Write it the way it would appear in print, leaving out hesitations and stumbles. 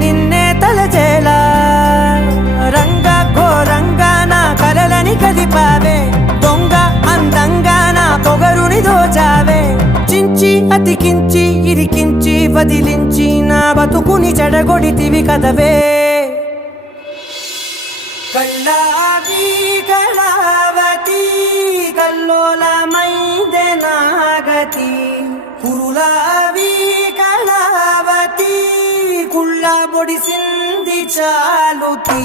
నిన్నే తలచేలా రంగా ఘోరంగా నా కలలని కదిపావే దొంగ అందంగా నా పొగరుని దోచావే చించి అతికించి ఇరికించి వదిలించి నా బతుకుని చెడగొడితివి కదవే కళ్ళావి కళావతి కల్లోలమైందే నాగతి కురులావి కళావతి కుళ్ళ బొడిసింది చాలుతి